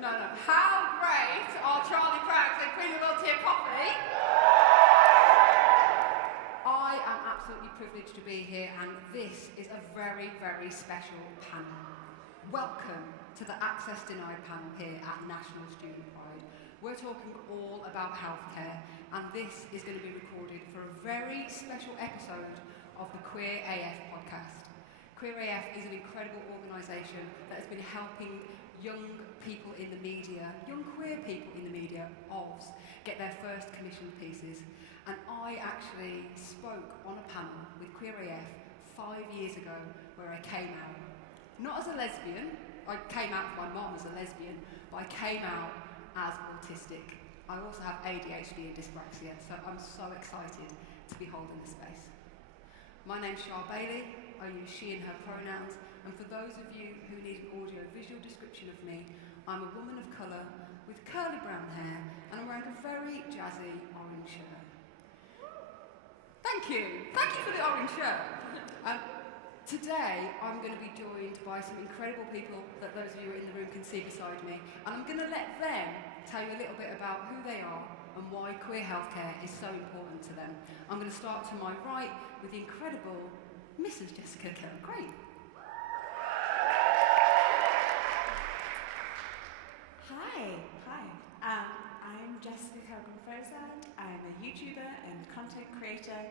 No. How great are Charlie Craggs and Queen of World Tier Coffee? I am absolutely privileged to be here, and this is a very, very special panel. Welcome to the Access Denied panel here at National Student Pride. We're talking all about healthcare, and this is going to be recorded for a very special episode of the Queer AF podcast. Queer AF is an incredible organisation that has been helping young people in the media, young queer people in the media, OVs, get their first commissioned pieces. And I actually spoke on a panel with Queer AF 5 years ago where I came out, not as a lesbian, I came out of my mum as a lesbian, but I came out as autistic. I also have ADHD and dyspraxia, so I'm so excited to be holding this space. My name's Char. I use she and her pronouns, and for those of you who need an audio-visual description of me, I'm a woman of colour with curly brown hair, and I'm wearing a very jazzy orange shirt. Thank you for the orange shirt. Today, I'm going to be joined by some incredible people that those of you in the room can see beside me, and I'm going to let them tell you a little bit about who they are and why queer healthcare is so important to them. I'm going to start to my right with the incredible Mrs. Jessica Kellgren. Hi. I'm Jessica Kellgren-Fozard. I'm a YouTuber and content creator,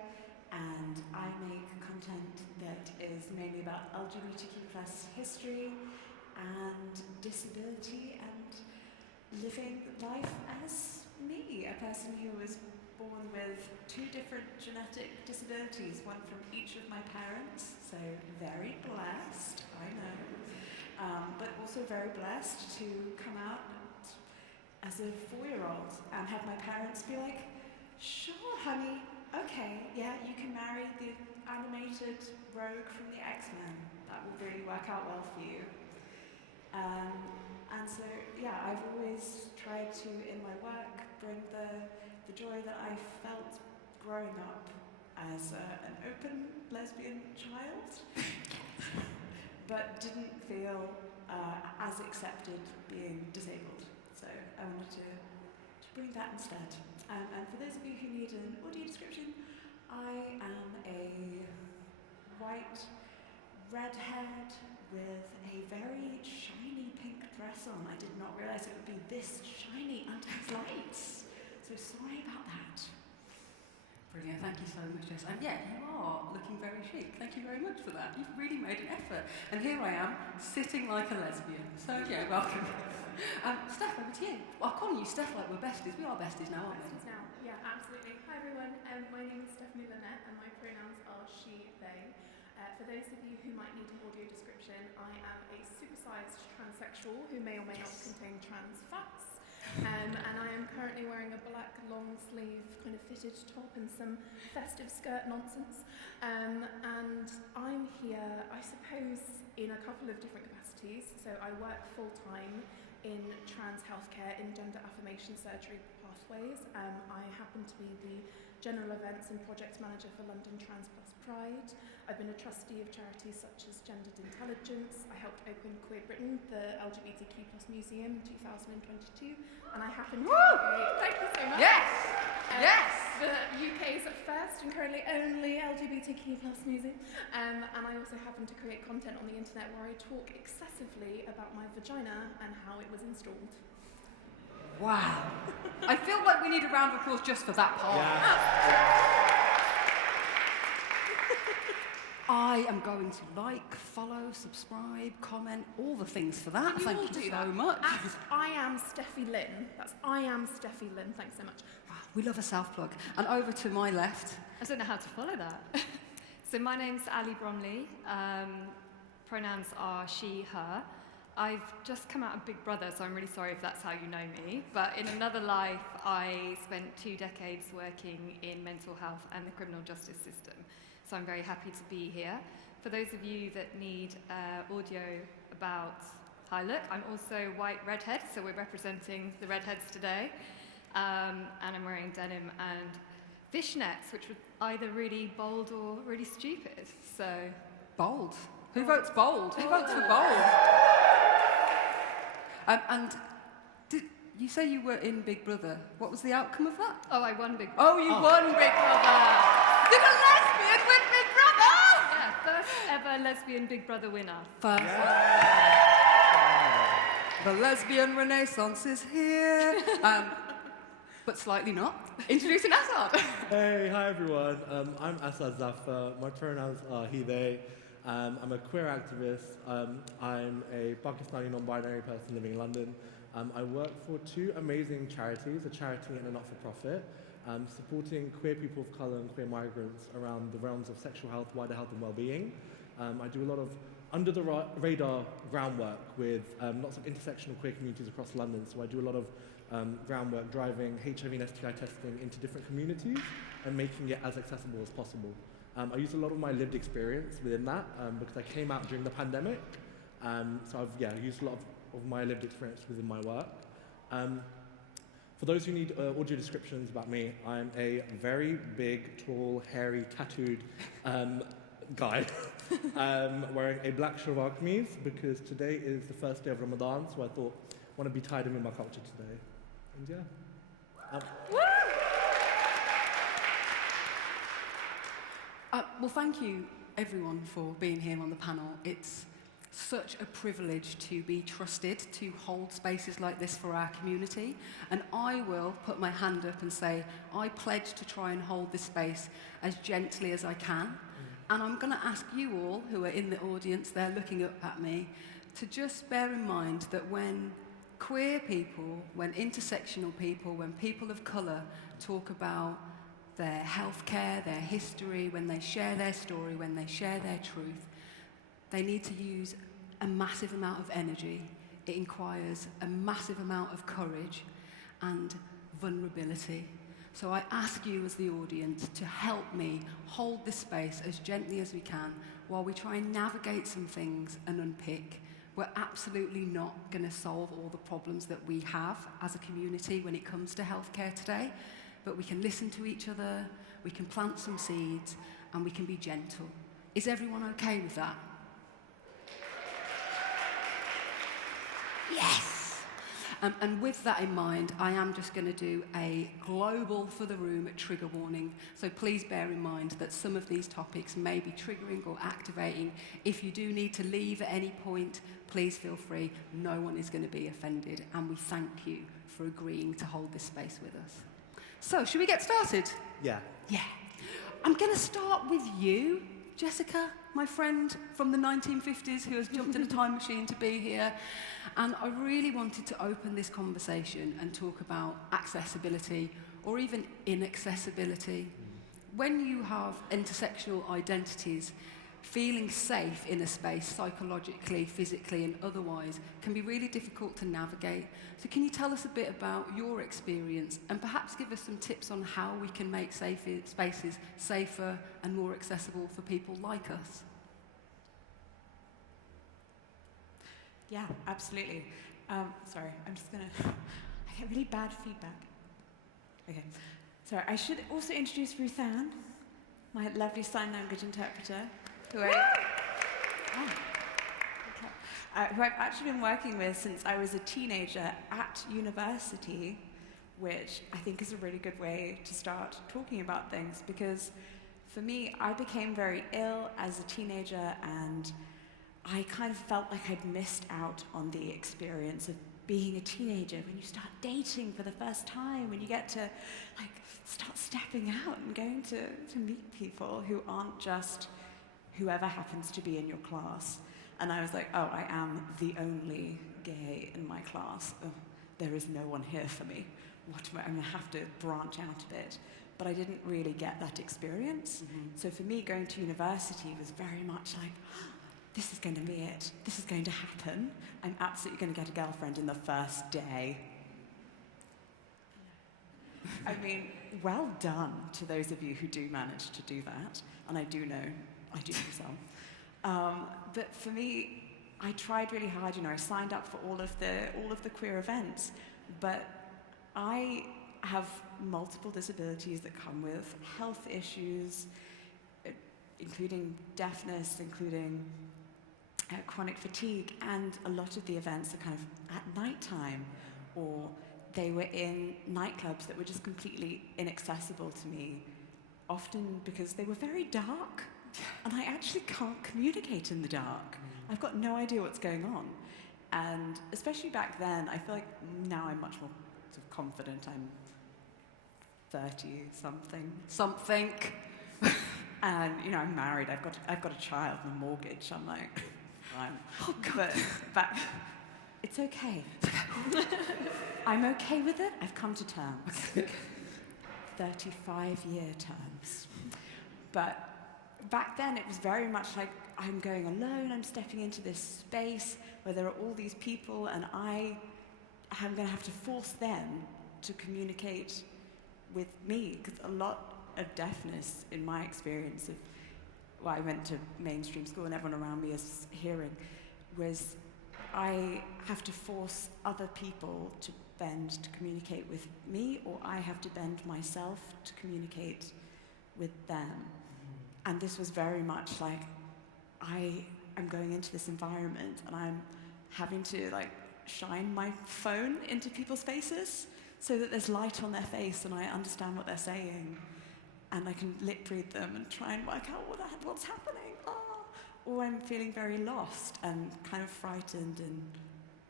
and I make content that is mainly about LGBTQ+ history and disability and living life as me, a person who was born with 2 different genetic disabilities, one from each of my parents, so very blessed, I know, but also very blessed to come out as a 4-year-old and have my parents be like, sure, honey, okay, yeah, you can marry the animated rogue from the X-Men. That will really work out well for you. And so, yeah, I've always tried to, in my work, bring the joy that I felt growing up as an open lesbian child, but didn't feel as accepted being disabled. So I wanted to bring that instead. And for those of you who need an audio description, I am a white, red-haired with a very shiny pink dress on. I did not realise it would be this shiny under lights. So sorry about that. Brilliant, thank you so much, Jess. And yeah, you are looking very chic. Thank you very much for that. You've really made an effort. And here I am, sitting like a lesbian. So yeah, welcome. Steph, over to you. Well, I'm calling you Steph like we're besties. We are besties now, aren't we? Besties now, yeah, absolutely. Hi everyone, my name is Stephanie Lynnette and my pronouns are she, they. For those of you who might need an audio description, I am a supersized transsexual who may or may not contain trans facts. And I am currently wearing a black long sleeve kind of fitted top and some festive skirt nonsense. And I'm here, I suppose, in a couple of different capacities. So I work full-time in trans healthcare in gender affirmation surgery pathways. I happen to be the general events and project manager for London Trans Plus Pride. I've been a trustee of charities such as Gendered Intelligence. I helped open Queer Britain, the LGBTQ+ museum in 2022, and I happen to create, thank you so much. Yes! Yes! The UK's first and currently only LGBTQ+ museum. And I also happen to create content on the internet where I talk excessively about my vagina and how it was installed. Wow. I feel like we need a round of applause just for that part. Yeah. I am going to like, follow, subscribe, comment, all the things for that. You Thank all you do so that. much. I am Steffi Lynn. That's I am Steffi Lynn. Thanks so much. We love a self-plug. And over to my left. I don't know how to follow that. So my name's Ali Bromley. Pronouns are she, her. I've just come out of Big Brother, so I'm really sorry if that's how you know me. But in another life, I spent 2 decades working in mental health and the criminal justice system. So I'm very happy to be here. For those of you that need audio about how I look, I'm also white redhead, so we're representing the redheads today. And I'm wearing denim and fishnets, which were either really bold or really stupid. So Bold. Who votes bold? Who votes for bold? And You say you were in Big Brother. What was the outcome of that? Oh, I won Big Brother. Oh, you won Big Brother! Did a lesbian win Big Brother? Yeah, first ever lesbian Big Brother winner. First. The lesbian renaissance is here. But slightly not. Introducing Asad. Hey, hi everyone. I'm Asad Zafar. My pronouns are he, they. I'm a queer activist. I'm a Pakistani non-binary person living in London. I work for two amazing charities, a charity and a not-for-profit, supporting queer people of colour and queer migrants around the realms of sexual health, wider health and well-being. I do a lot of under-the-radar groundwork with lots of intersectional queer communities across London. So I do a lot of groundwork driving HIV and STI testing into different communities and making it as accessible as possible. I use a lot of my lived experience within that because I came out during the pandemic. So I've used a lot of my lived experience within my work. For those who need audio descriptions about me, I'm a very big, tall, hairy, tattooed guy wearing a black shalwar kameez because today is the first day of Ramadan, so I thought I want to be tied in with my culture today. And yeah. Well, thank you, everyone, for being here on the panel. It's such a privilege to be trusted to hold spaces like this for our community. And I will put my hand up and say, I pledge to try and hold this space as gently as I can. And I'm going to ask you all, who are in the audience there looking up at me, to just bear in mind that when queer people, when intersectional people, when people of colour talk about their healthcare, their history, when they share their story, when they share their truth, they need to use a massive amount of energy. It requires a massive amount of courage and vulnerability. So I ask you as the audience to help me hold this space as gently as we can while we try and navigate some things and unpick. We're absolutely not going to solve all the problems that we have as a community when it comes to healthcare today, but we can listen to each other, we can plant some seeds, and we can be gentle. Is everyone okay with that? Yes! And with that in mind, I am just going to do a global for the room trigger warning. So please bear in mind that some of these topics may be triggering or activating. If you do need to leave at any point, please feel free. No one is going to be offended. And we thank you for agreeing to hold this space with us. So, should we get started? Yeah. Yeah. I'm going to start with you, Jessica, my friend from the 1950s who has jumped in a time machine to be here. And I really wanted to open this conversation and talk about accessibility or even inaccessibility. When you have intersectional identities, feeling safe in a space psychologically, physically and otherwise can be really difficult to navigate. So can you tell us a bit about your experience and perhaps give us some tips on how we can make spaces safer and more accessible for people like us? Yeah, absolutely. Sorry, I'm just going to... I get really bad feedback. Okay. So I should also introduce Ruth Ann, my lovely sign language interpreter, who I've actually been working with since I was a teenager at university, which I think is a really good way to start talking about things, because for me, I became very ill as a teenager, and I kind of felt like I'd missed out on the experience of being a teenager, when you start dating for the first time, when you get to start stepping out and going to meet people who aren't just whoever happens to be in your class. And I was like, oh, I am the only gay in my class. Oh, there is no one here for me. I'm going to have to branch out a bit. But I didn't really get that experience. Mm-hmm. So for me, going to university was very much like, this is going to be it. This is going to happen. I'm absolutely going to get a girlfriend in the first day. I mean, well done to those of you who do manage to do that. And I do know I do some. But for me, I tried really hard. I signed up for all of the queer events, but I have multiple disabilities that come with health issues, including deafness, including chronic fatigue, and a lot of the events are kind of at nighttime or they were in nightclubs that were just completely inaccessible to me, often because they were very dark, and I actually can't communicate in the dark. I've got no idea what's going on. And especially back then, I feel like now I'm much more sort of confident. I'm 30-something. Something. And, you know, I'm married. I've got a child and a mortgage. I'm like, fine. Oh, God. But it's okay. I'm okay with it. I've come to terms. 35-year terms. But back then, it was very much like I'm going alone. I'm stepping into this space where there are all these people, and I'm going to have to force them to communicate with me, because a lot of deafness, in my experience of, well, I went to mainstream school and everyone around me is hearing, was I have to force other people to bend to communicate with me, or I have to bend myself to communicate with them. And this was very much like, I am going into this environment and I'm having to like shine my phone into people's faces so that there's light on their face and I understand what they're saying, and I can lip read them and try and work out what's happening. Or I'm feeling very lost and kind of frightened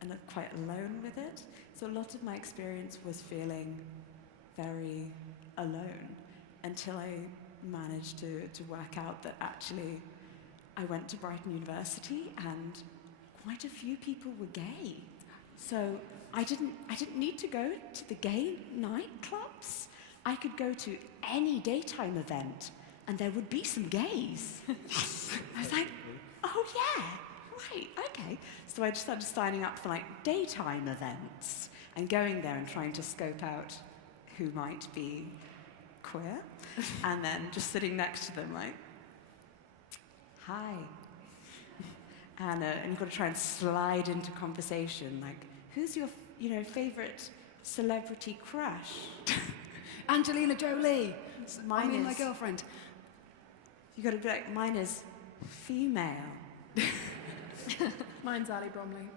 and quite alone with it. So a lot of my experience was feeling very alone until I managed to work out that actually I went to Brighton University and quite a few people were gay. So I didn't need to go to the gay nightclubs. I could go to any daytime event and there would be some gays. I was like, oh yeah, right, okay. So I just started signing up for like daytime events and going there and trying to scope out who might be queer, and then just sitting next to them like, hi. And you've got to try and slide into conversation, like, who's your favorite celebrity crush? Angelina Jolie. Mine is my girlfriend. You got to be like, mine is female. Mine's Ali Bromley.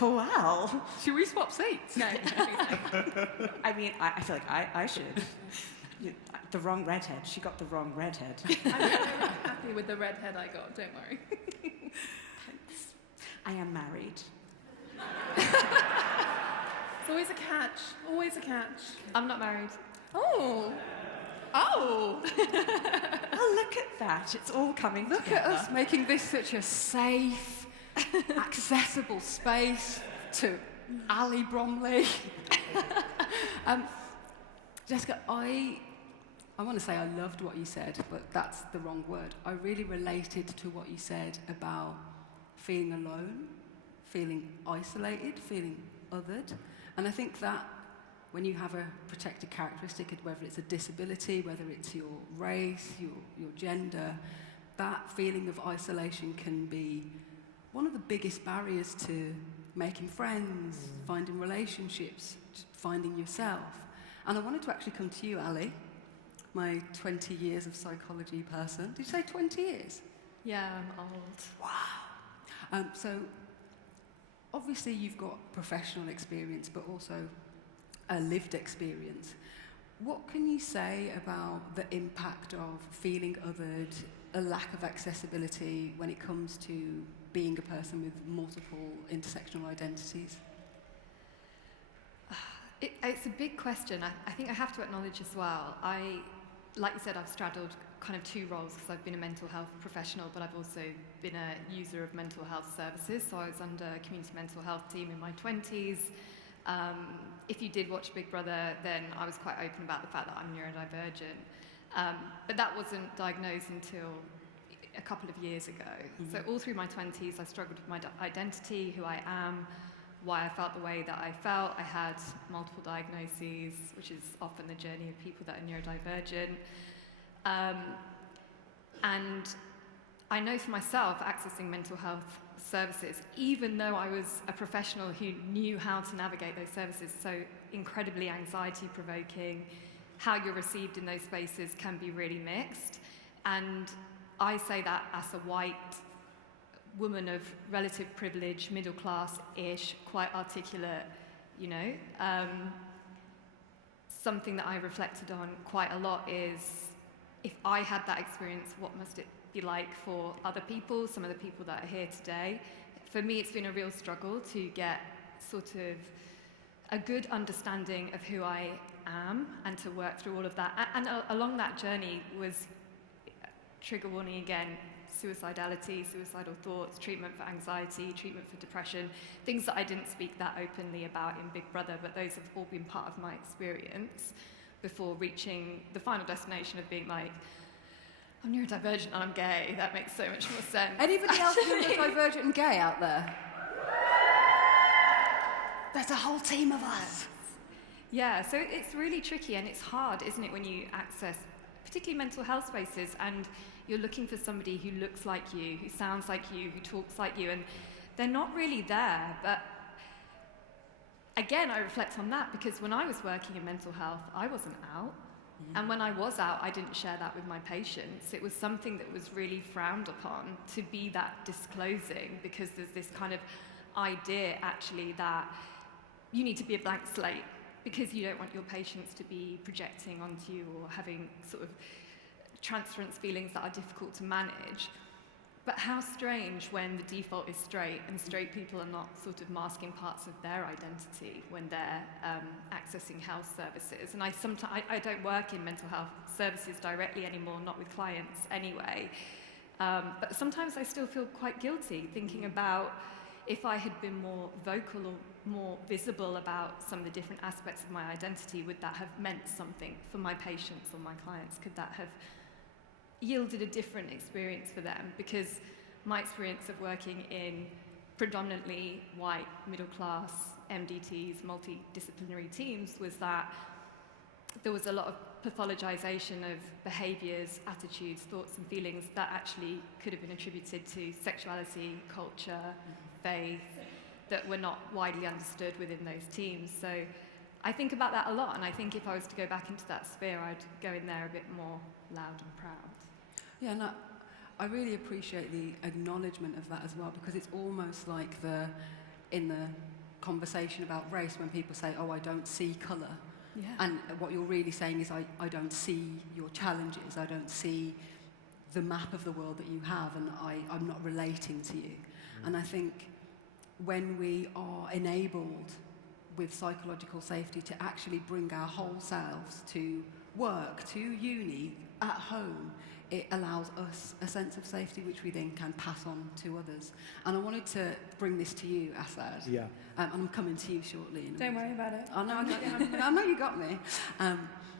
Oh, wow. Should we swap seats? No. I mean, I feel like I should. The wrong redhead. She got the wrong redhead. I'm very happy with the redhead I got, don't worry. Thanks. I am married. It's always a catch, always a catch. I'm not married. Oh! Oh, look at that. It's all coming Look together. at us making this such a safe, accessible space to Ali Bromley. Jessica, I want to say I loved what you said, but that's the wrong word. I really related to what you said about feeling alone, feeling isolated, feeling othered. And I think that when you have a protected characteristic, whether it's a disability, whether it's your race, your gender, that feeling of isolation can be one of the biggest barriers to making friends, finding relationships, just finding yourself. And I wanted to actually come to you, Ali, my 20 years of psychology person. Did you say 20 years? Yeah, I'm old. Wow. So obviously you've got professional experience, but also a lived experience. What can you say about the impact of feeling othered, a lack of accessibility when it comes to being a person with multiple intersectional identities? It's a big question. I think I have to acknowledge as well, like you said, I've straddled kind of two roles because I've been a mental health professional, but I've also been a user of mental health services. So I was under a community mental health team in my 20s. If you did watch Big Brother, then I was quite open about the fact that I'm neurodivergent. But that wasn't diagnosed until a couple of years ago. So all through my 20s, I struggled with my identity, who I am, why I felt the way that I felt. I had multiple diagnoses, which is often the journey of people that are neurodivergent. And I know for myself, accessing mental health services, even though I was a professional who knew how to navigate those services, so incredibly anxiety-provoking, how you're received in those spaces can be really mixed. And I say that as a white woman of relative privilege, middle class-ish, quite articulate, you know. Something that I reflected on quite a lot is, if I had that experience, what must it be like for other people, some of the people that are here today? For me, it's been a real struggle to get sort of a good understanding of who I am and to work through all of that. And along that journey was, trigger warning again, suicidality, suicidal thoughts, treatment for anxiety, treatment for depression, things that I didn't speak that openly about in Big Brother, but those have all been part of my experience before reaching the final destination of being like, I'm neurodivergent and I'm gay. That makes so much more sense. Anybody else neurodivergent and gay out there? There's a whole team of us. Yeah, so it's really tricky and it's hard, isn't it, when you access particularly mental health spaces and you're looking for somebody who looks like you, who sounds like you, who talks like you, and they're not really there. But again, I reflect on that because when I was working in mental health, I wasn't out. And when I was out, I didn't share that with my patients. It was something that was really frowned upon to be that disclosing, because there's this kind of idea actually that you need to be a blank slate because you don't want your patients to be projecting onto you or having sort of transference feelings that are difficult to manage. But how strange when the default is straight and straight people are not sort of masking parts of their identity when they're accessing health services. And I don't work in mental health services directly anymore, not with clients anyway. But sometimes I still feel quite guilty thinking about if I had been more vocal or more visible about some of the different aspects of my identity, would that have meant something for my patients or my clients? Could that have yielded a different experience for them? Because my experience of working in predominantly white, middle class, MDTs, multidisciplinary teams was that there was a lot of pathologization of behaviors, attitudes, thoughts and feelings that actually could have been attributed to sexuality, culture, faith, that were not widely understood within those teams. So I think about that a lot, and I think if I was to go back into that sphere, I'd go in there a bit more loud and proud. Yeah, no, I really appreciate the acknowledgement of that as well, because it's almost like in the conversation about race when people say, oh, I don't see colour. Yeah. And what you're really saying is, I don't see your challenges, I don't see the map of the world that you have, and I'm not relating to you. And I think when we are enabled with psychological safety to actually bring our whole selves to work, to uni, at home, it allows us a sense of safety which we then can pass on to others. And I wanted to bring this to you, Asad. Yeah. And I'm coming to you shortly. Don't worry about it. I know you got me. I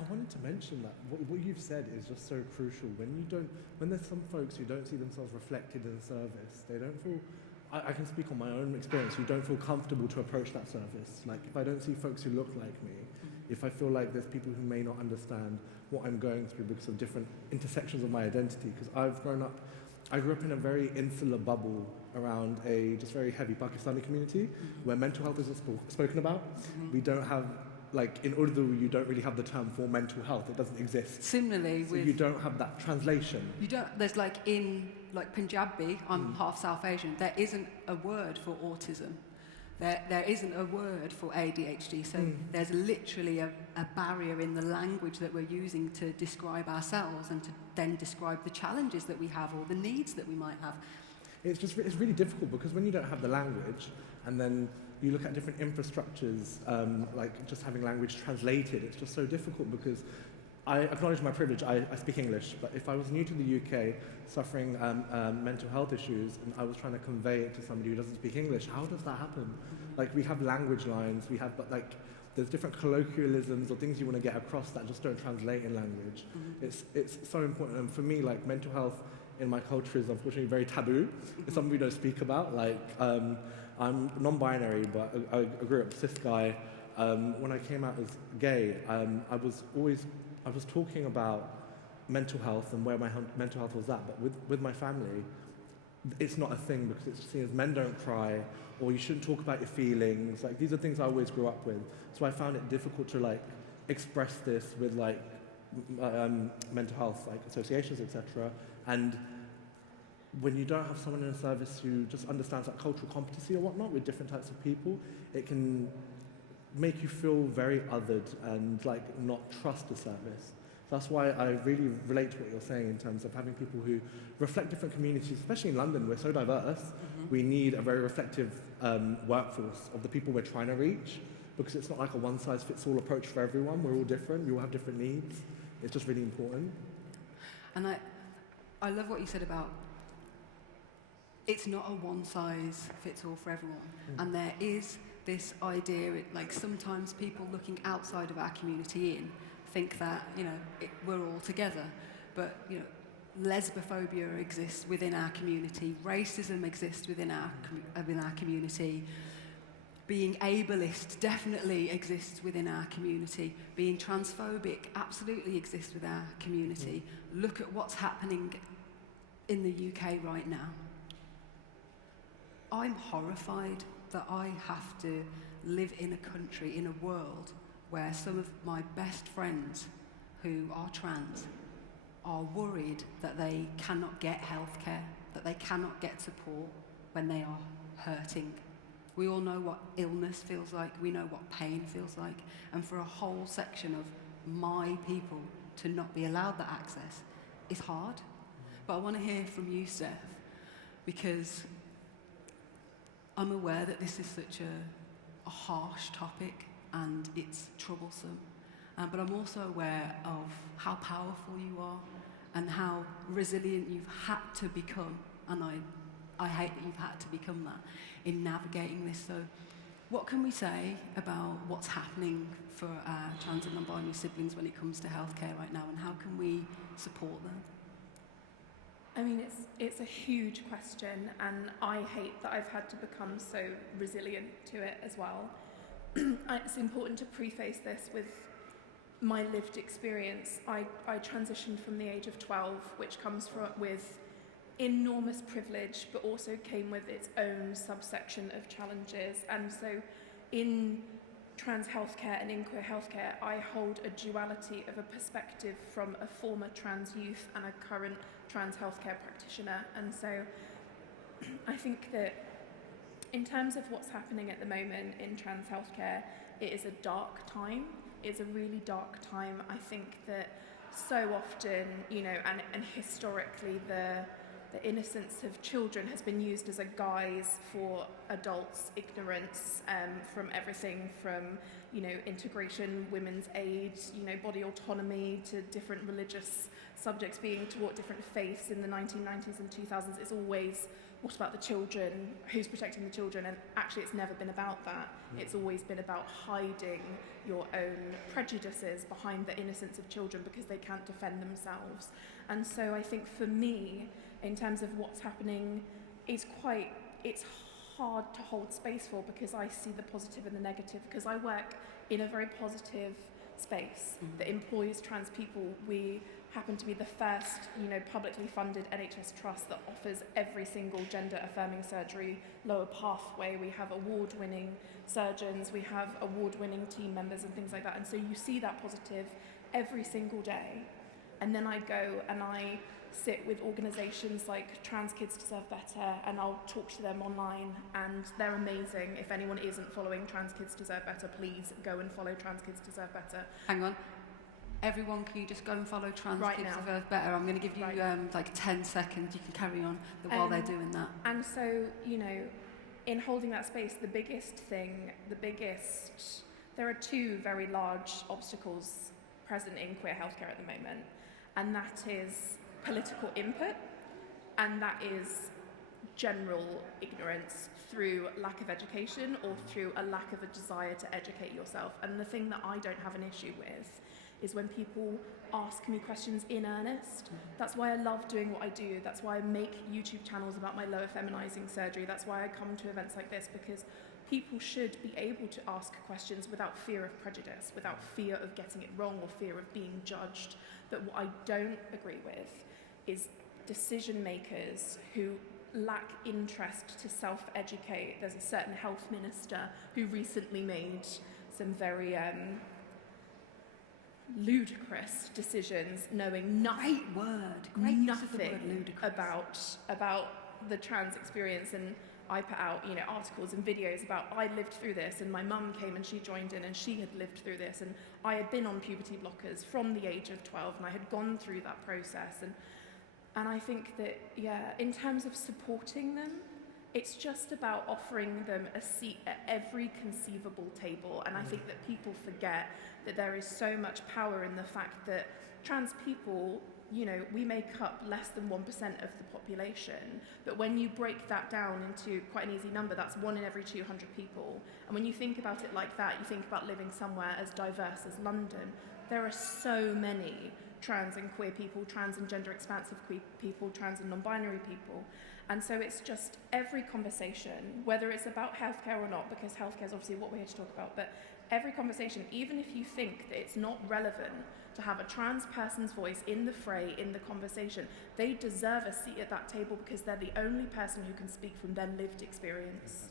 wanted to mention that what you've said is just so crucial. When there's some folks who don't see themselves reflected in service, they don't feel. I can speak on my own experience. Who don't feel comfortable to approach that service. Like if I don't see folks who look like me, if I feel like there's people who may not understand what I'm going through because of different intersections of my identity. Because I grew up in a very insular bubble around a just very heavy Pakistani community where mental health isn't spoken about. We don't have, like in Urdu, you don't really have the term for mental health. It doesn't exist. Similarly, so you don't have that translation. You don't. There's like in Punjabi. I'm half South Asian. There isn't a word for autism. There isn't a word for ADHD. So there's literally a barrier in the language that we're using to describe ourselves and to then describe the challenges that we have or the needs that we might have. It's really difficult because when you don't have the language and then you look at different infrastructures, like just having language translated, it's just so difficult because I acknowledge my privilege, I speak English, but if I was new to the UK, suffering mental health issues, and I was trying to convey it to somebody who doesn't speak English, how does that happen? Like, we have language lines, there's different colloquialisms or things you want to get across that just don't translate in language. It's so important, and for me, like, mental health in my culture is unfortunately very taboo. It's something we don't speak about. Like, I'm non-binary, but I grew up a cis guy. When I came out as gay, I was talking about mental health and where my mental health was at, but with my family, it's not a thing because it's seen as men don't cry, or you shouldn't talk about your feelings. Like, these are things I always grew up with. So I found it difficult to, like, express this with, like, mental health, like, associations, etc. And when you don't have someone in a service who just understands that cultural competency or whatnot with different types of people, it can make you feel very othered and like not trust the service. That's why I really relate to what you're saying in terms of having people who reflect different communities, especially in London. We're so diverse. We need a very reflective workforce of the people we're trying to reach, because it's not like a one-size-fits-all approach for everyone. We're all different. We all have different needs. It's just really important. And I love what you said about it's not a one-size-fits-all for everyone. And there is this idea, like sometimes people looking outside of our community think that, we're all together. But, lesbophobia exists within our community. Racism exists within our community. Being ableist definitely exists within our community. Being transphobic absolutely exists with our community. Look at what's happening in the UK right now. I'm horrified that I have to live in a country, in a world, where some of my best friends who are trans are worried that they cannot get healthcare, that they cannot get support when they are hurting. We all know what illness feels like, we know what pain feels like, and for a whole section of my people to not be allowed that access is hard. But I want to hear from you, Steph, because I'm aware that this is such a harsh topic and it's troublesome, but I'm also aware of how powerful you are and how resilient you've had to become, and I hate that you've had to become that in navigating this. So what can we say about what's happening for our trans and non-binary siblings when it comes to healthcare right now, and how can we support them? I mean, it's a huge question, and I hate that I've had to become so resilient to it as well. It's important to preface this with my lived experience. I transitioned from the age of 12, which comes with enormous privilege, but also came with its own subsection of challenges. And so in trans healthcare and in queer healthcare, I hold a duality of a perspective from a former trans youth and a current trans healthcare practitioner. And so I think that in terms of what's happening at the moment in trans healthcare, it is a dark time. It's a really dark time. I think that so often, and historically, the innocence of children has been used as a guise for adults' ignorance from everything from, integration, women's aid, body autonomy, to different religious subjects being taught, different faiths in the 1990s and 2000s. It's always, what about the children? Who's protecting the children? And actually, it's never been about that. It's always been about hiding your own prejudices behind the innocence of children because they can't defend themselves. And so I think for me, in terms of what's happening, it's hard to hold space for, because I see the positive and the negative, because I work in a very positive space that employs trans people. We happen to be the first, publicly funded NHS trust that offers every single gender-affirming surgery lower pathway. We have award-winning surgeons, we have award-winning team members and things like that. And so you see that positive every single day. And then I go and I sit with organisations like Trans Kids Deserve Better, and I'll talk to them online, and they're amazing. If anyone isn't following Trans Kids Deserve Better, please go and follow Trans Kids Deserve Better. Hang on. Everyone, can you just go and follow Trans Right Kids now. Deserve Better? I'm going to give you like 10 seconds. You can carry on while they're doing that. And so, in holding that space, there are two very large obstacles present in queer healthcare at the moment, and that is political input, and that is general ignorance through lack of education or through a lack of a desire to educate yourself. And the thing that I don't have an issue with is when people ask me questions in earnest. That's why I love doing what I do. That's why I make YouTube channels about my lower feminizing surgery. That's why I come to events like this, because people should be able to ask questions without fear of prejudice, without fear of getting it wrong or fear of being judged. But what I don't agree with is decision makers who lack interest to self-educate. There's a certain health minister who recently made some very ludicrous decisions, knowing Great word. Great use of the word nothing ludicrous. about the trans experience. And I put out, articles and videos about I lived through this, and my mum came and she joined in and she had lived through this, and I had been on puberty blockers from the age of 12, and I had gone through that process. And I think that, in terms of supporting them, it's just about offering them a seat at every conceivable table. And I think that people forget that there is so much power in the fact that trans people, we make up less than 1% of the population. But when you break that down into quite an easy number, that's 1 in every 200 people. And when you think about it like that, you think about living somewhere as diverse as London. There are so many trans and queer people, trans and gender expansive queer people, trans and non-binary people. And so it's just every conversation, whether it's about healthcare or not, because healthcare is obviously what we're here to talk about, but every conversation, even if you think that it's not relevant to have a trans person's voice in the fray, in the conversation, they deserve a seat at that table because they're the only person who can speak from their lived experience.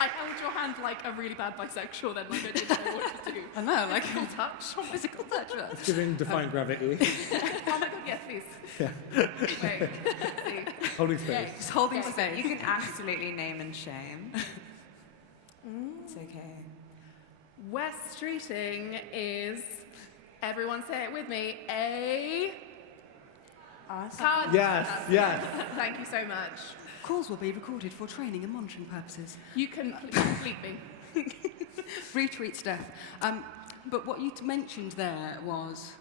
I held your hand like a really bad bisexual then, like I didn't know what to do. I know, like Physical touch. physical touch. It's giving defying gravity. Oh my god, yes, please. Yeah. Wait, see. Holding space. Yay. Just holding Yeah. space. You can absolutely name and shame. It's okay. West Streeting is, everyone say it with me, Awesome. Yes. Thank you so much. Calls will be recorded for training and monitoring purposes. You can complete me. Retweet Steph. But what you mentioned there was,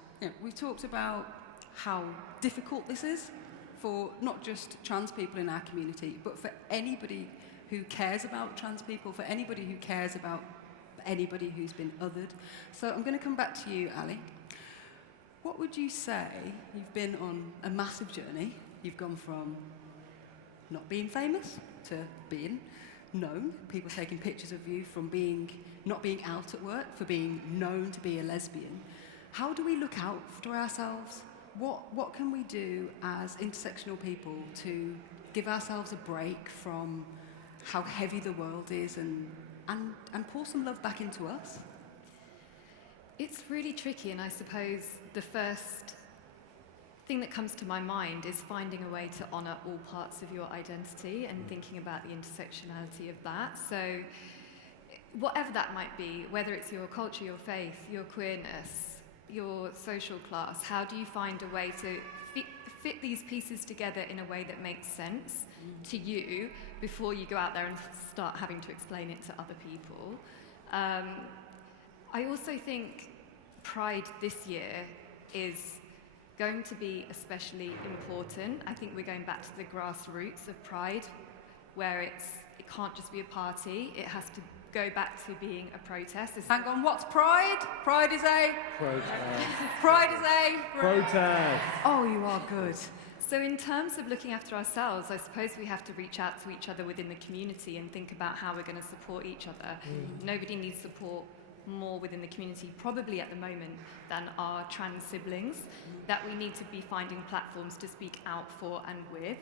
we talked about how difficult this is for not just trans people in our community, but for anybody who cares about trans people, for anybody who cares about anybody who's been othered. So I'm going to come back to you, Ali. What would you say? You've been on a massive journey. You've gone from not being famous to being known, people taking pictures of you, from not being out at work, for being known to be a lesbian. How do we look out for ourselves? What can we do as intersectional people to give ourselves a break from how heavy the world is and pour some love back into us? It's really tricky, and I suppose the first thing that comes to my mind is finding a way to honour all parts of your identity and thinking about the intersectionality of that. So whatever that might be, whether it's your culture, your faith, your queerness, your social class, how do you find a way to fit these pieces together in a way that makes sense to you before you go out there and start having to explain it to other people? I also think Pride this year is going to be especially important. I think we're going back to the grassroots of Pride, where it can't just be a party, it has to go back to being a protest. Hang on, what's Pride? Pride is a... Pride is a... Protest. Oh, you are good. So in terms of looking after ourselves, I suppose we have to reach out to each other within the community and think about how we're going to support each other. Nobody needs support more within the community, probably at the moment, than our trans siblings, that we need to be finding platforms to speak out for and with.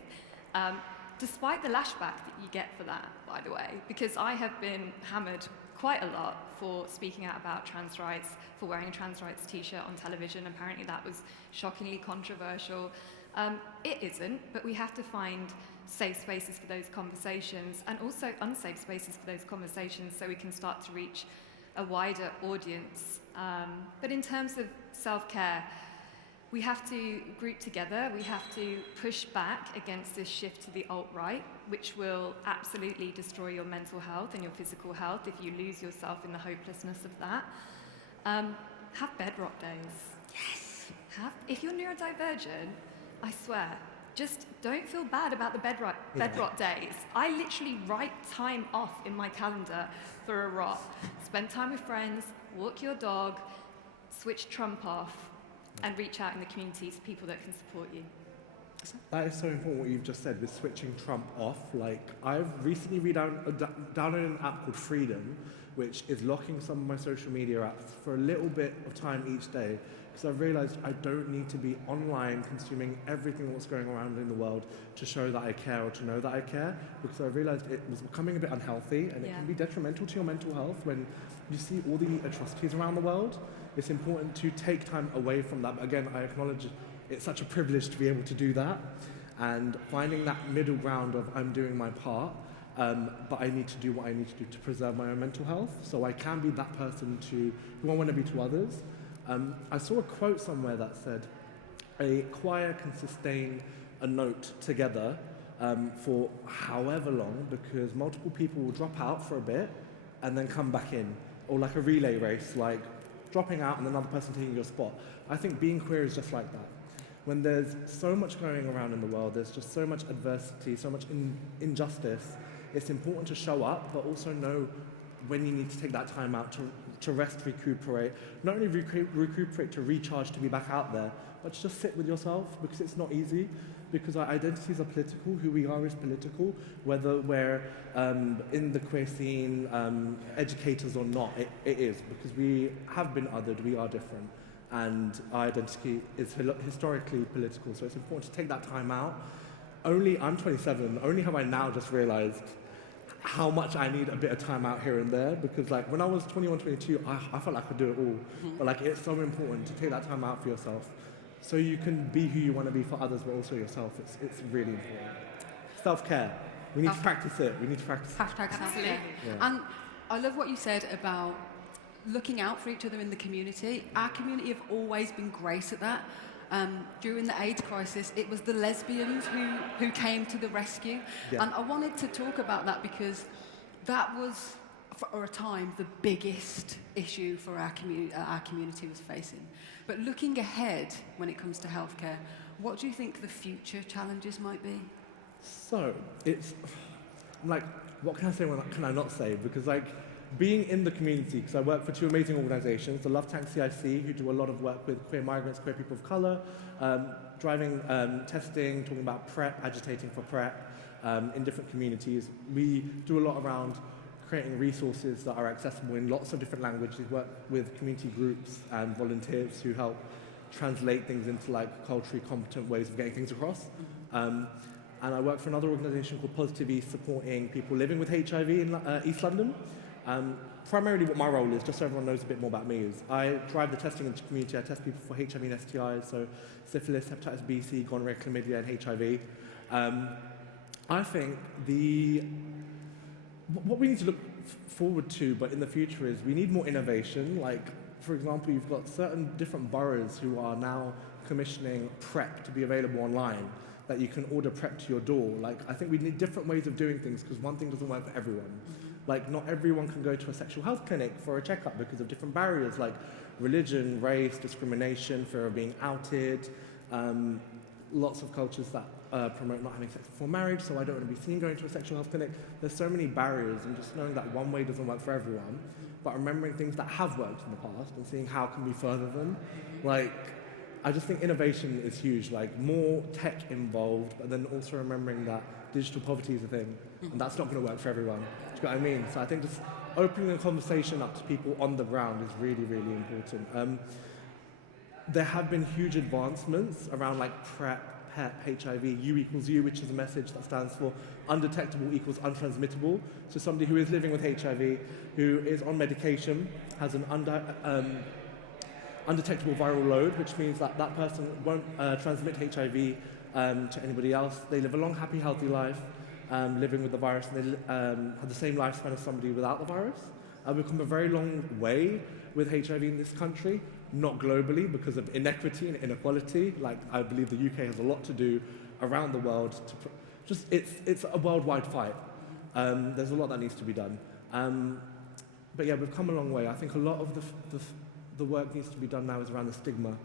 Despite the lashback that you get for that, by the way, because I have been hammered quite a lot for speaking out about trans rights, for wearing a trans rights t-shirt on television. Apparently that was shockingly controversial. It isn't, but we have to find safe spaces for those conversations and also unsafe spaces for those conversations so we can start to reach a wider audience. But in terms of self-care, we have to group together, we have to push back against this shift to the alt-right, which will absolutely destroy your mental health and your physical health if you lose yourself in the hopelessness of that. Have bedrock days. Yes! If you're neurodivergent, I swear, just don't feel bad about the bedrock days. I literally write time off in my calendar for a rot. Spend time with friends, walk your dog, switch Trump off, and reach out in the community to people that can support you. That is so important what you've just said with switching Trump off. Like, I've recently downloaded an app called Freedom, which is locking some of my social media apps for a little bit of time each day, because I've realized I don't need to be online consuming everything that's going around in the world to show that I care or to know that I care, because I realized it was becoming a bit unhealthy and it can be detrimental to your mental health when you see all the atrocities around the world. It's important to take time away from that. But again, I acknowledge it's such a privilege to be able to do that, and finding that middle ground of I'm doing my part, but I need to do what I need to do to preserve my own mental health, so I can be that person who I want to be to others. I saw a quote somewhere that said, a choir can sustain a note together for however long, because multiple people will drop out for a bit and then come back in, or like a relay race, like dropping out and another person taking your spot. I think being queer is just like that. When there's so much going around in the world, there's just so much adversity, so much injustice, it's important to show up, but also know when you need to take that time out to rest, recuperate. Not only recuperate, to recharge, to be back out there, but to just sit with yourself, because it's not easy, because our identities are political, who we are is political, whether we're in the queer scene, educators or not, it is, because we have been othered, we are different. And our identity is historically political, so it's important to take that time out. I'm 27, only have I now just realized how much I need a bit of time out here and there, because like when I was 21, 22, I felt like I could do it all. But like it's so important to take that time out for yourself, so you can be who you want to be for others, but also yourself. It's really important. Self-care. We need to practice it. We need to practice it. Hashtag self-care. Yeah. And I love what you said about looking out for each other in the community. Our community have always been great at that. During the AIDS crisis, it was the lesbians who came to the rescue. Yeah. And I wanted to talk about that because that was, for a time, the biggest issue for our community was facing. But looking ahead when it comes to healthcare, what do you think the future challenges might be? So, it's like, what can I say, what can I not say? Because like, being in the community, because I work for two amazing organisations, the Love Tank CIC, who do a lot of work with queer migrants, queer people of colour, driving testing, talking about PrEP, agitating for PrEP in different communities. We do a lot around creating resources that are accessible in lots of different languages. We work with community groups and volunteers who help translate things into like culturally competent ways of getting things across. And I work for another organisation called Positive East, supporting people living with HIV in East London. Primarily what my role is, just so everyone knows a bit more about me, is I drive the testing into the community. I test people for HIV and STIs, so syphilis, hepatitis B, C, gonorrhea, chlamydia, and HIV. I think what we need to look forward to, but in the future, is we need more innovation. Like, for example, you've got certain different boroughs who are now commissioning PrEP to be available online, that you can order PrEP to your door. Like, I think we need different ways of doing things, because one thing doesn't work for everyone. Like, not everyone can go to a sexual health clinic for a checkup because of different barriers like religion, race, discrimination, fear of being outed, lots of cultures that promote not having sex before marriage, so I don't want to be seen going to a sexual health clinic. There's so many barriers, and just knowing that one way doesn't work for everyone, but remembering things that have worked in the past and seeing how can we further them. Like, I just think innovation is huge, like more tech involved, but then also remembering that digital poverty is a thing, and that's not going to work for everyone. Do you know what I mean? So I think just opening the conversation up to people on the ground is really, really important. There have been huge advancements around like PrEP, PEP, HIV, U equals U, which is a message that stands for undetectable equals untransmittable. So somebody who is living with HIV, who is on medication, has an undetectable viral load, which means that that person won't transmit HIV to anybody else. They live a long, happy, healthy life, living with the virus, and they have the same lifespan as somebody without the virus. We've come a very long way with HIV in this country, not globally because of inequity and inequality. Like, I believe the UK has a lot to do around the world to it's a worldwide fight. There's a lot that needs to be done. But yeah, we've come a long way. I think a lot of the work needs to be done now is around the stigma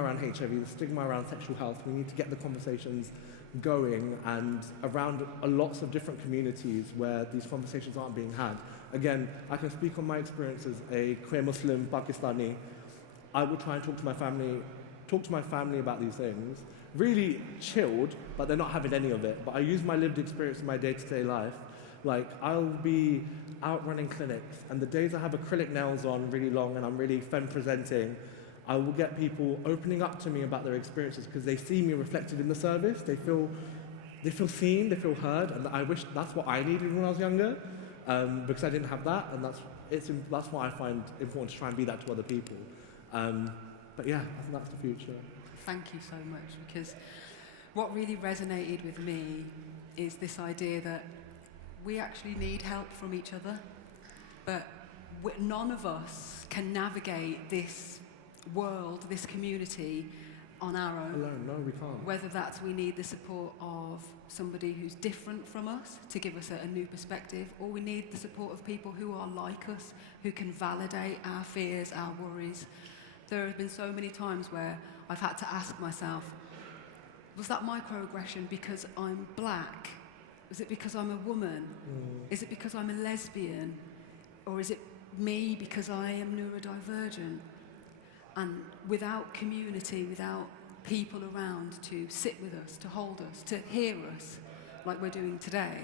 around HIV, the stigma around sexual health. We need to get the conversations going, and around lots of different communities where these conversations aren't being had. Again, I can speak on my experience as a queer Muslim Pakistani. I will try and talk to my family about these things, really chilled, but they're not having any of it. But I use my lived experience in my day-to-day life. Like, I'll be out running clinics, and the days I have acrylic nails on really long and I'm really femme presenting, I will get people opening up to me about their experiences because they see me reflected in the service. They feel seen, they feel heard, and I wish that's what I needed when I was younger, because I didn't have that, and that's what I find important, to try and be that to other people. But yeah, I think that's the future. Thank you so much, because what really resonated with me is this idea that we actually need help from each other, but none of us can navigate this world, this community, on our own. Alone, no, we can't. Whether that's we need the support of somebody who's different from us to give us a new perspective, or we need the support of people who are like us, who can validate our fears, our worries. There have been so many times where I've had to ask myself, was that microaggression because I'm black? Is it because I'm a woman? Is it because I'm a lesbian? Or is it me because I am neurodivergent? And without community, without people around to sit with us, to hold us, to hear us, like we're doing today,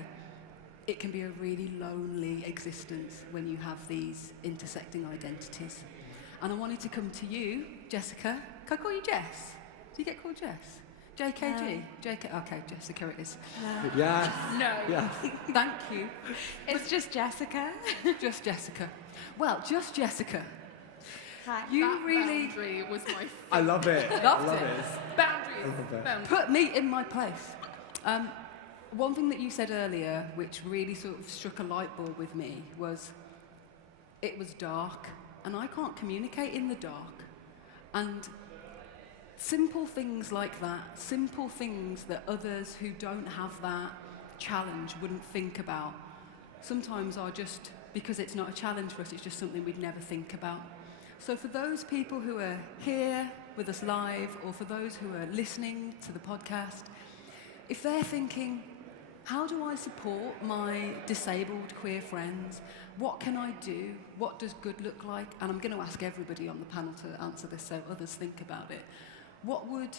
it can be a really lonely existence when you have these intersecting identities. And I wanted to come to you, Jessica. Can I call you Jess? Do you get called Jess? JKG? JK? Okay, Jessica it is. No. Yes. No. Yes. Thank you. It's just Jessica. Just Jessica. Well, just Jessica. Hi. You really Boundary was my I love it. Loved I love it. it. boundaries. love it. Boundaries. put me in my place. One thing that you said earlier, which really sort of struck a light bulb with me, was it was dark, and I can't communicate in the dark. And simple things like that, simple things that others who don't have that challenge wouldn't think about, sometimes are just, because it's not a challenge for us, it's just something we'd never think about. So for those people who are here with us live, or for those who are listening to the podcast, if they're thinking, how do I support my disabled queer friends? What can I do? What does good look like? And I'm going to ask everybody on the panel to answer this so others think about it. What would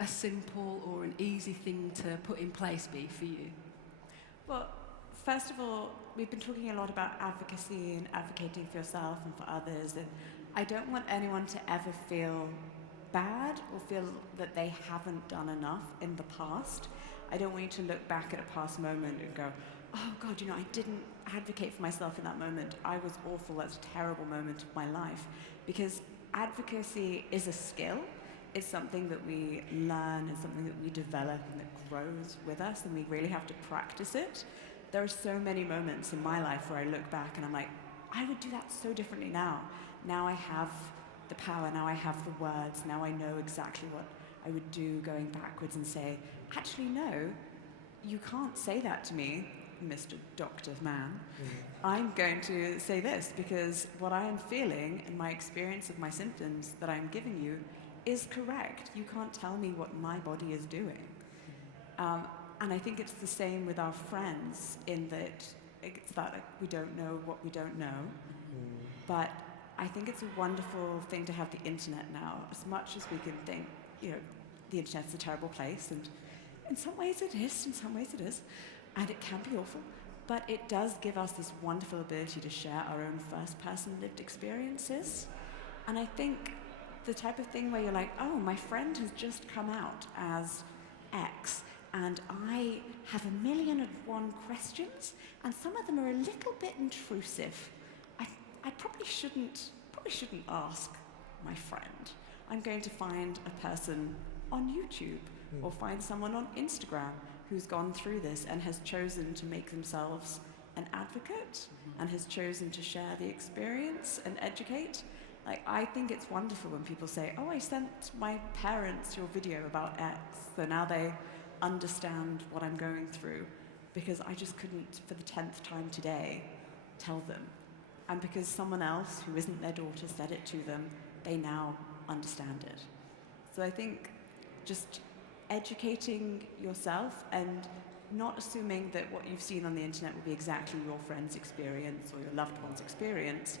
a simple or an easy thing to put in place be for you? Well, first of all, we've been talking a lot about advocacy and advocating for yourself and for others, and I don't want anyone to ever feel bad or feel that they haven't done enough in the past. I don't want you to look back at a past moment and go, oh God, you know, I didn't advocate for myself in that moment. I was awful. That's a terrible moment of my life. Because advocacy is a skill. It's something that we learn, it's something that we develop and that grows with us, and we really have to practice it. There are so many moments in my life where I look back and I'm like, I would do that so differently now. Now I have the power, now I have the words, now I know exactly what I would do going backwards and say, actually no, you can't say that to me, Mr. Doctor Man. I'm going to say this because what I am feeling and my experience of my symptoms that I'm giving you is correct. You can't tell me what my body is doing. And I think it's the same with our friends in that it's that like, we don't know what we don't know. But I think it's a wonderful thing to have the internet now. As much as we can think, you know, the internet's a terrible place, and in some ways it is, in some ways it is, and it can be awful, but it does give us this wonderful ability to share our own first-person lived experiences. And I think the type of thing where you're like, oh, my friend has just come out as X, and I have 1,000,001 questions, and some of them are a little bit intrusive. I probably shouldn't ask my friend. I'm going to find a person on YouTube or find someone on Instagram who's gone through this and has chosen to make themselves an advocate and has chosen to share the experience and educate. Like, I think it's wonderful when people say, oh, I sent my parents your video about X, so now they understand what I'm going through, because I just couldn't, for the 10th time today, tell them. And because someone else who isn't their daughter said it to them, they now understand it. So I think just educating yourself and not assuming that what you've seen on the internet will be exactly your friend's experience or your loved one's experience,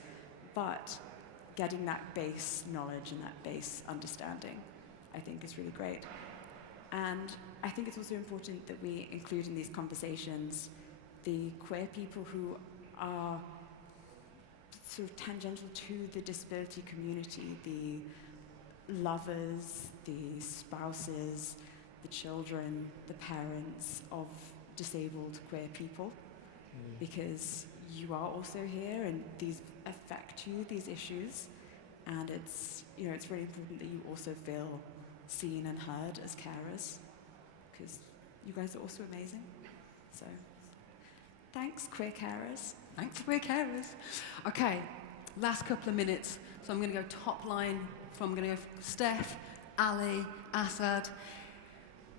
but getting that base knowledge and that base understanding, I think, is really great. And I think it's also important that we include in these conversations the queer people who are sort of tangential to the disability community, the lovers, the spouses, the children, the parents of disabled queer people, because you are also here and these affect you, these issues, and it's really important that you also feel seen and heard as carers, because you guys are also amazing. So thanks, queer carers. Thanks, queer carers. Okay, last couple of minutes. So I'm going to go top line. I'm going to go Steph, Ali, Asad.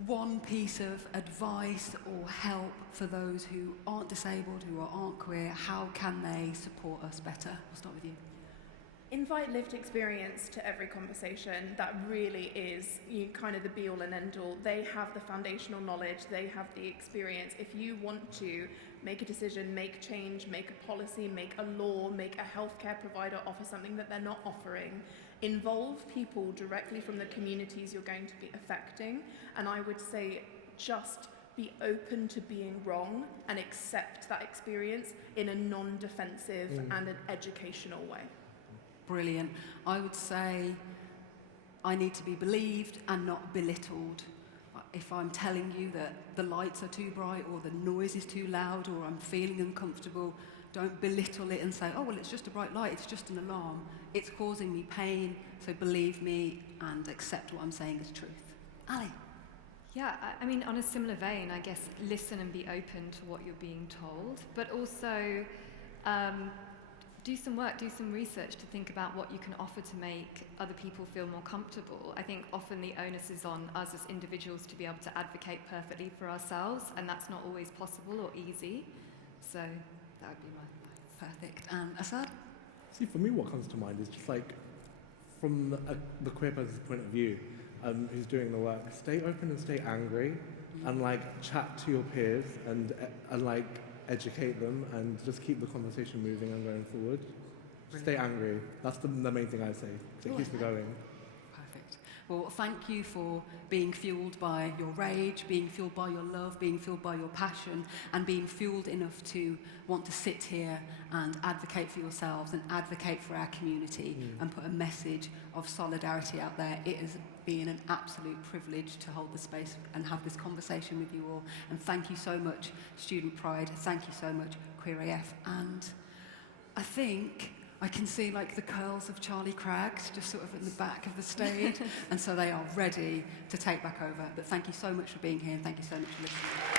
One piece of advice or help for those who aren't disabled, who aren't queer. How can they support us better? We'll start with you. Invite lived experience to every conversation. That really is kind of the be-all and end-all. They have the foundational knowledge, they have the experience. If you want to make a decision, make change, make a policy, make a law, make a healthcare provider offer something that they're not offering, involve people directly from the communities you're going to be affecting. And I would say just be open to being wrong and accept that experience in a non-defensive and an educational way. Brilliant. I would say I need to be believed and not belittled. If I'm telling you that the lights are too bright or the noise is too loud or I'm feeling uncomfortable, don't belittle it and say, oh, well, it's just a bright light, it's just an alarm. It's causing me pain, so believe me and accept what I'm saying as truth. Ali? Yeah, I mean, on a similar vein, I guess listen and be open to what you're being told, but also do some work, do some research to think about what you can offer to make other people feel more comfortable. I think often the onus is on us as individuals to be able to advocate perfectly for ourselves, and that's not always possible or easy. So that would be my advice. Perfect. And Asad? See, for me, what comes to mind is just like, from the queer person's point of view, who's doing the work, stay open and stay angry, and like chat to your peers and like educate them and just keep the conversation moving and going forward. Stay angry. That's the main thing I say. It keeps me going. Perfect. Well, thank you for being fueled by your rage, being fueled by your love, being fueled by your passion, and being fueled enough to want to sit here and advocate for yourselves and advocate for our community and put a message of solidarity out there. It has been an absolute privilege to hold the space and have this conversation with you all. And thank you so much, Student Pride. Thank you so much, Queer AF. And I think I can see like the curls of Charlie Craggs just sort of in the back of the stage. And so they are ready to take back over. But thank you so much for being here and thank you so much for listening.